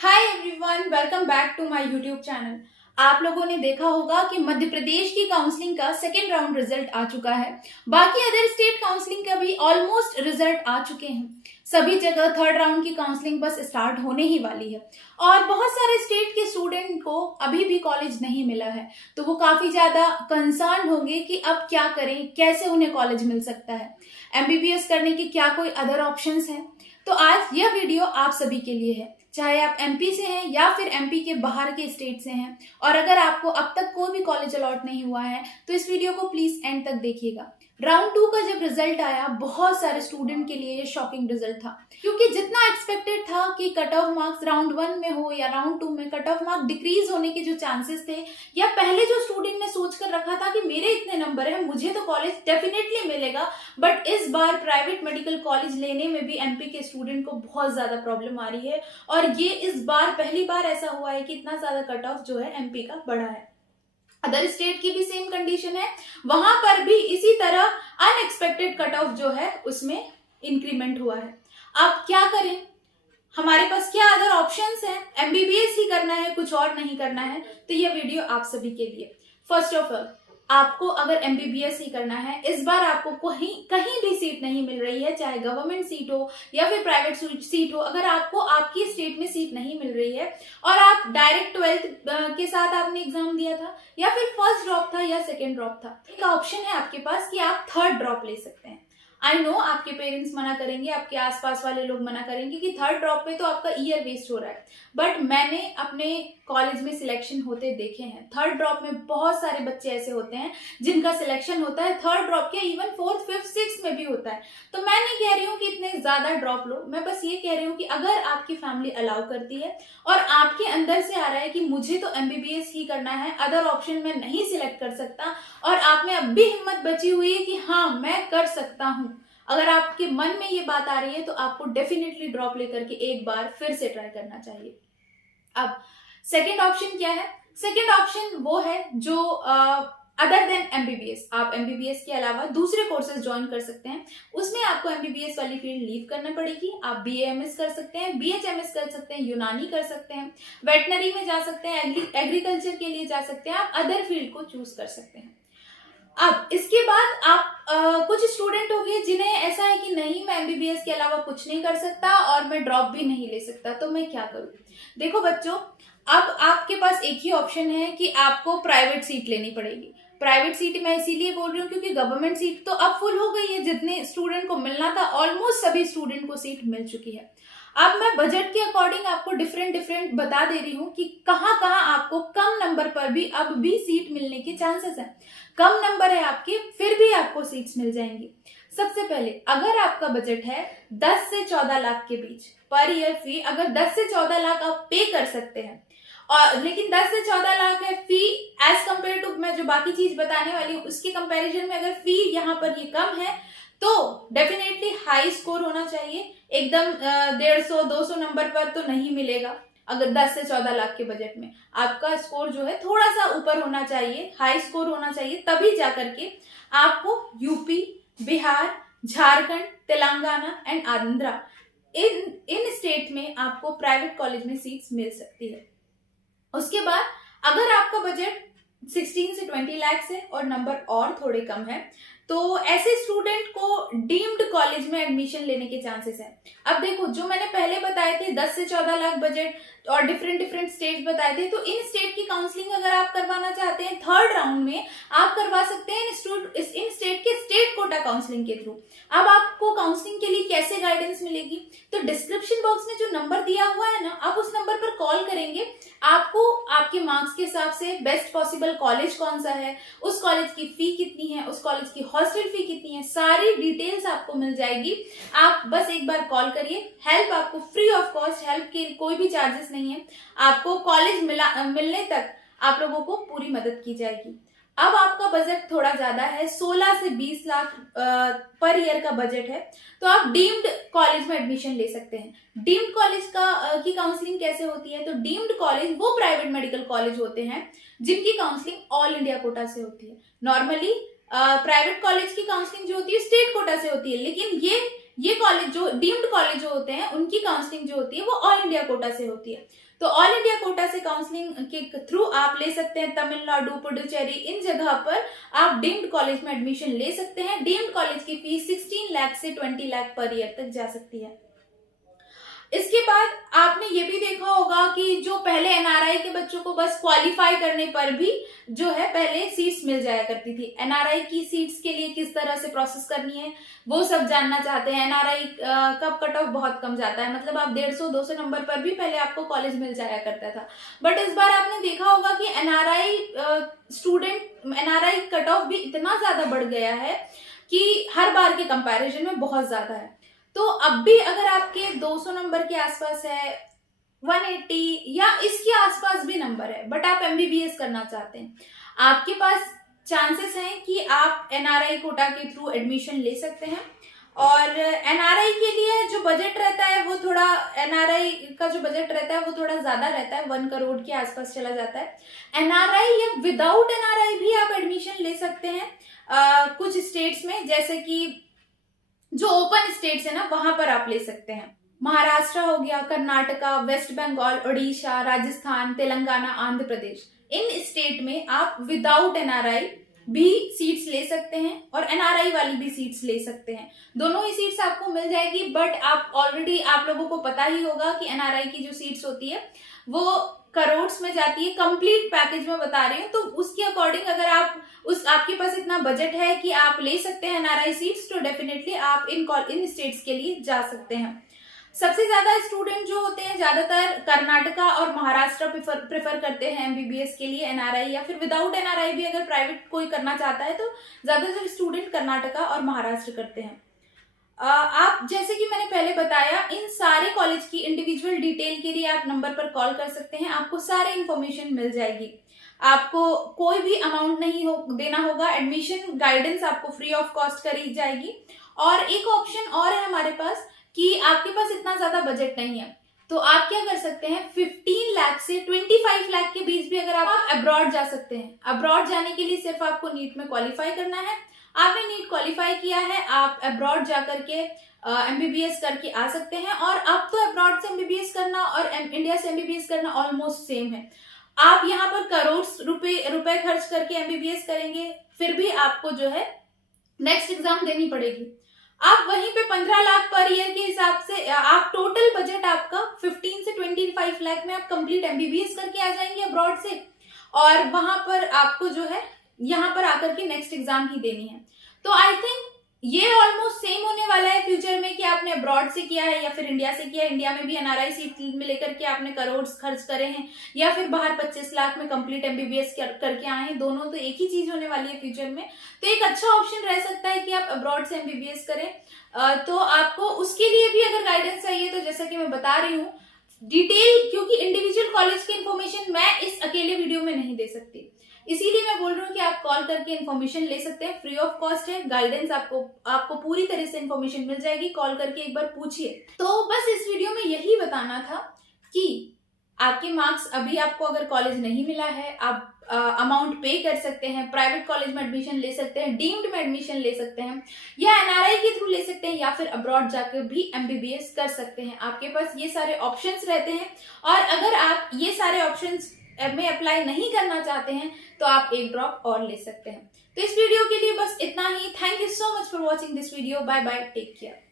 Hi everyone, welcome back to my YouTube channel. आप लोगों ने देखा होगा कि मध्य प्रदेश की काउंसलिंग का सेकेंड राउंड रिजल्ट आ चुका है। बाकी अदर स्टेट काउंसलिंग का भी ऑलमोस्ट रिजल्ट आ चुके हैं। सभी जगह थर्ड राउंड की काउंसलिंग बस स्टार्ट होने ही वाली है और बहुत सारे स्टेट के स्टूडेंट को अभी भी कॉलेज नहीं मिला है, तो वो काफी ज्यादा कंसर्न होंगे कि अब क्या करें, कैसे उन्हें कॉलेज मिल सकता है, एमबीबीएस करने के क्या कोई अदर ऑप्शंस हैं। तो आज यह वीडियो आप सभी के लिए है, चाहे आप एमपी से हैं या फिर एमपी के बाहर के स्टेट से हैं। और अगर आपको अब तक कोई भी कॉलेज अलॉट नहीं हुआ है तो इस वीडियो को प्लीज एंड तक देखिएगा। राउंड 2 का जब रिजल्ट आया, बहुत सारे स्टूडेंट के लिए ये शॉकिंग रिजल्ट था, क्योंकि जितना एक्सपेक्टेड था कि कट ऑफ मार्क्स राउंड 1 में हो या राउंड 2 में कट ऑफ मार्क डिक्रीज होने के जो चांसेस थे, या पहले जो स्टूडेंट ने सोच कर रखा था कि मेरे इतने नंबर है, मुझे तो कॉलेज डेफिनेटली मिलेगा, बट इस बार प्राइवेट मेडिकल कॉलेज लेने में भी एमपी के स्टूडेंट को बहुत ज्यादा प्रॉब्लम आ रही है। और ये इस बार पहली बार ऐसा हुआ है कि इतना ज्यादा कट ऑफ जो है एमपी का बढ़ा है। अदर स्टेट की भी सेम कंडीशन है, वहां पर भी इसी तरह अनएक्सपेक्टेड कट ऑफ जो है उसमें इंक्रीमेंट हुआ है। अब क्या करें, हमारे पास क्या अदर ऑप्शंस हैं? एमबीबीएस ही करना है, कुछ और नहीं करना है, तो ये वीडियो आप सभी के लिए। फर्स्ट ऑफ ऑल, आपको अगर एमबीबीएस ही करना है, इस बार आपको कहीं कहीं भी सीट नहीं मिल रही है, चाहे गवर्नमेंट सीट हो या फिर प्राइवेट सीट हो, अगर आपको आपकी स्टेट में सीट नहीं मिल रही है और आप डायरेक्ट 12th के साथ आपने एग्जाम दिया था या फिर फर्स्ट ड्रॉप था या सेकेंड ड्रॉप था, एक ऑप्शन है आपके पास कि आप थर्ड ड्रॉप ले सकते हैं। आई नो आपके पेरेंट्स मना करेंगे, आपके आसपास वाले लोग मना करेंगे कि थर्ड ड्रॉप पे तो आपका ईयर वेस्ट हो रहा है, बट मैंने अपने कॉलेज में सिलेक्शन होते देखे हैं। थर्ड ड्रॉप में बहुत सारे बच्चे ऐसे होते हैं जिनका सिलेक्शन होता है थर्ड ड्रॉप के, इवन फोर्थ फिफ्थ सिक्स में भी होता है। तो मैं नहीं कह रही हूँ कि इतने ज्यादा ड्रॉप लो, मैं बस ये कह रही हूँ कि अगर आपकी फैमिली अलाउ करती है और आपके अंदर से आ रहा है कि मुझे तो एमबीबीएस ही करना है, अदर ऑप्शन मैं नहीं सिलेक्ट कर सकता, और आप में अब भी हिम्मत बची हुई है कि हाँ मैं कर सकता हूँ, अगर आपके मन में ये बात आ रही है तो आपको डेफिनेटली ड्रॉप लेकर के एक बार फिर से ट्राई करना चाहिए। अब सेकेंड ऑप्शन क्या है? सेकेंड ऑप्शन वो है जो अदर देन एमबीबीएस, आप एमबीबीएस के अलावा दूसरे कोर्सेज ज्वाइन कर सकते हैं। उसमें आपको एमबीबीएस वाली फील्ड लीव करना पड़ेगी। आप बीएएमएस कर सकते हैं, बीएचएमएस कर सकते हैं, यूनानी कर सकते हैं, वेटनरी में जा सकते हैं, एग्रीकल्चर के लिए जा सकते हैं, आप अदर फील्ड को चूज कर सकते हैं। अब इसके बाद आप कुछ स्टूडेंट हो गए जिन्हें ऐसा है कि नहीं, मैं एमबीबीएस के अलावा कुछ नहीं कर सकता और मैं ड्रॉप भी नहीं ले सकता, तो मैं क्या करूं? देखो बच्चों, अब आपके पास एक ही ऑप्शन है कि आपको प्राइवेट सीट लेनी पड़ेगी। प्राइवेट सीट मैं इसीलिए बोल रही हूँ क्योंकि गवर्नमेंट सीट तो अब फुल हो गई है, जितने स्टूडेंट को मिलना था ऑलमोस्ट सभी स्टूडेंट को सीट मिल चुकी है। अब मैं बजट के अकॉर्डिंग आपको डिफरेंट बता दे रही हूँ कि कहाँ कहाँ आपको कम नंबर पर भी अब भी सीट मिलने के चांसेस हैं। कम नंबर है आपके, फिर भी आपको सीट्स मिल जाएंगी। सबसे पहले, अगर आपका बजट है 10 से 14 लाख के बीच पर ईयर फी, अगर 10 से 14 लाख आप पे कर सकते हैं, और लेकिन 10 से 14 लाख है फी, एज कम्पेयर टू मैं जो बाकी चीज बताने वाली हूँ उसके कंपैरिजन में अगर फी यहाँ पर ये कम है, तो डेफिनेटली हाई स्कोर होना चाहिए। एकदम 150-200 नंबर पर तो नहीं मिलेगा। अगर 10 से 14 लाख के बजट में आपका स्कोर जो है थोड़ा सा ऊपर होना चाहिए, हाई स्कोर होना चाहिए, तभी जाकर के आपको UP, Bihar, Jharkhand, Telangana and Andhra, in state में आपको प्राइवेट कॉलेज में सीट्स मिल सकती है। उसके बाद अगर आपका बजट 16 से 20 लाख है और नंबर और थोड़े कम है, तो ऐसे स्टूडेंट को डीम्ड कॉलेज में एडमिशन लेने के चांसेस हैं। अब देखो, जो मैंने पहले बताए थे 10 से 14 लाख बजट और डिफरेंट स्टेट बताए थे, तो इन स्टेट की काउंसलिंग अगर आप करवाना चाहते हैं थर्ड राउंड में, आप करवा सकते हैं इन स्टेट के स्टेट कोटा काउंसलिंग के थ्रू। अब आपको काउंसलिंग के लिए कैसे गाइडेंस मिलेगी? तो डिस्क्रिप्शन बॉक्स में जो नंबर दिया हुआ है ना, आप उस नंबर पर कॉल करेंगे, आपको आपके मार्क्स के हिसाब से बेस्ट पॉसिबल कॉलेज कौन सा है, उस कॉलेज की फी कितनी है, उस कॉलेज की हॉस्टल फी कितनी है, सारी डिटेल्स आपको मिल जाएगी। आप बस एक बार कॉल करिए, हेल्प आपको फ्री ऑफ कॉस्ट, हेल्प के कोई भी चार्जेस नहीं है, आपको कॉलेज मिलने तक आप लोगों को पूरी मदद की जाएगी। अब आपका बजट थोड़ा ज्यादा है, 16 से 20 लाख पर ईयर का बजट है, तो आप डीम्ड कॉलेज में एडमिशन ले सकते हैं। डीम्ड कॉलेज की काउंसलिंग कैसे होती है? तो डीम्ड कॉलेज वो प्राइवेट मेडिकल कॉलेज होते हैं जिनकी काउंसलिंग ऑल इंडिया कोटा से होती है। नॉर्मली प्राइवेट कॉलेज की काउंसलिंग जो होती है स्टेट कोटा से होती है, लेकिन ये ये कॉलेज जो डीम्ड कॉलेज जो होते हैं उनकी काउंसलिंग जो होती है वो ऑल इंडिया कोटा से होती है। तो ऑल इंडिया कोटा से काउंसलिंग के थ्रू आप ले सकते हैं तमिलनाडु, पुडुचेरी, इन जगह पर आप डीम्ड कॉलेज में एडमिशन ले सकते हैं। डीम्ड कॉलेज की फीस 16 लाख से 20 लाख पर ईयर तक जा सकती है। इसके बाद आपने ये भी देखा होगा कि जो पहले एनआरआई के बच्चों को बस क्वालिफाई करने पर भी जो है पहले सीट्स मिल जाया करती थी। एनआरआई की सीट्स के लिए किस तरह से प्रोसेस करनी है वो सब जानना चाहते हैं। एनआरआई का कट ऑफ बहुत कम जाता है, मतलब आप 150-200 नंबर पर भी पहले आपको कॉलेज मिल जाया करता था। बट इस बार आपने देखा होगा कि एनआरआई कट ऑफ भी इतना ज्यादा बढ़ गया है कि हर बार के कंपैरिजन में बहुत ज्यादा है। तो अब भी अगर आपके 200 नंबर के आसपास है, 180 या इसके आसपास भी नंबर है, बट आप एमबीबीएस करना चाहते हैं, आपके पास चांसेस हैं कि आप एनआरआई कोटा के थ्रू एडमिशन ले सकते हैं। और एनआरआई के लिए जो बजट रहता है वो थोड़ा, एनआरआई का जो बजट रहता है वो थोड़ा ज्यादा रहता है, 1 करोड़ के आसपास चला जाता है। एनआरआई या विदाउट एनआरआई भी आप एडमिशन ले सकते हैं कुछ स्टेट्स में, जैसे कि जो ओपन स्टेट्स है ना वहां पर आप ले सकते हैं। महाराष्ट्र हो गया, कर्नाटका, वेस्ट बंगाल, ओडिशा, राजस्थान, तेलंगाना, आंध्र प्रदेश, इन स्टेट में आप विदाउट एनआरआई भी सीट्स ले सकते हैं और एनआरआई वाली भी सीट्स ले सकते हैं। दोनों ही सीट्स आपको मिल जाएगी। बट आप ऑलरेडी, आप लोगों को पता ही होगा कि एनआरआई की जो सीट्स होती है वो करोड़्स में जाती है। कंप्लीट पैकेज में बता रही हूँ, तो उसके अकॉर्डिंग अगर आप आपके पास इतना बजट है कि आप ले सकते हैं एनआरआई सीट्स, तो डेफिनेटली आप इन स्टेट्स के लिए जा सकते हैं। सबसे ज्यादा स्टूडेंट जो होते हैं ज्यादातर कर्नाटका और महाराष्ट्र प्रेफर करते हैं एमबीबीएस के लिए एनआरआई, या फिर विदाउट एनआरआई भी अगर प्राइवेट कोई करना चाहता है तो ज्यादातर स्टूडेंट कर्नाटका और महाराष्ट्र करते हैं। आप, जैसे कि मैंने पहले बताया, इन सारे कॉलेज की इंडिविजुअल डिटेल के लिए आप नंबर पर कॉल कर सकते हैं, आपको सारी इंफॉर्मेशन मिल जाएगी। आपको कोई भी अमाउंट नहीं देना होगा, एडमिशन गाइडेंस आपको फ्री ऑफ कॉस्ट करी जाएगी। और एक ऑप्शन और है हमारे पास कि आपके पास इतना ज्यादा बजट नहीं है, तो आप क्या कर सकते हैं, 15 लाख से 25 लाख के बीच भी अगर आप अब्रॉड जा सकते हैं। अब्रॉड जाने के लिए सिर्फ आपको नीट में क्वालिफाई करना है। आपने नीट क्वालिफाई किया है, आप अब्रॉड जाकर के एमबीबीएस करके आ सकते हैं। और अब तो अब्रॉड से एमबीबीएस करना और इंडिया से एमबीबीएस करना ऑलमोस्ट सेम है। आप यहाँ पर करोड़ रुपए खर्च करके एमबीबीएस करेंगे, फिर भी आपको जो है नेक्स्ट एग्जाम देनी पड़ेगी। आप वहीं पे 15 लाख पर ईयर के हिसाब से आप टोटल बजट आपका 15 से 25 लाख में आप कंप्लीट एमबीबीएस करके आ जाएंगे अब्रॉड से, और वहां पर आपको जो है यहाँ पर आकर के नेक्स्ट एग्जाम ही देनी है। तो आई थिंक ये ऑलमोस्ट सेम होने वाला है फ्यूचर में कि आपने अब्रॉड से किया है या फिर इंडिया से किया है। इंडिया में भी एनआरआई सीट में लेकर के आपने करोड़ खर्च करे हैं, या फिर बाहर 25 लाख में कंप्लीट एमबीबीएस करके आए हैं, दोनों तो एक ही चीज होने वाली है फ्यूचर में। तो एक अच्छा ऑप्शन रह सकता है कि आप अब्रॉड से एमबीबीएस करें। तो आपको उसके लिए भी अगर गाइडेंस चाहिए तो जैसा कि मैं बता रही हूँ डिटेल, क्योंकि इंडिविजुअल कॉलेज की इन्फॉर्मेशन मैं इस अकेले वीडियो में नहीं दे सकती, इसीलिए मैं बोल रही हूँ कि आप कॉल करके इन्फॉर्मेशन ले सकते हैं, फ्री ऑफ कॉस्ट है। गाइडेंस आपको पूरी तरह से इन्फॉर्मेशन मिल जाएगी, कॉल करके एक बार पूछिए। तो बस इस वीडियो में यही बताना था कि आपके मार्क्स, अभी आपको अगर कॉलेज नहीं मिला है, आप अमाउंट पे कर सकते हैं, प्राइवेट कॉलेज में एडमिशन ले सकते हैं, डीम्ड में एडमिशन ले सकते हैं, या एनआरआई के थ्रू ले सकते हैं, या फिर अब्रॉड जाकर भी एमबीबीएस कर सकते हैं। आपके पास ये सारे ऑप्शंस रहते हैं। और अगर आप ये सारे ऑप्शंस में अप्लाई नहीं करना चाहते हैं तो आप एक ड्रॉप और ले सकते हैं। तो इस वीडियो के लिए बस इतना ही। Thank you so much for watching this video. Bye bye, take care.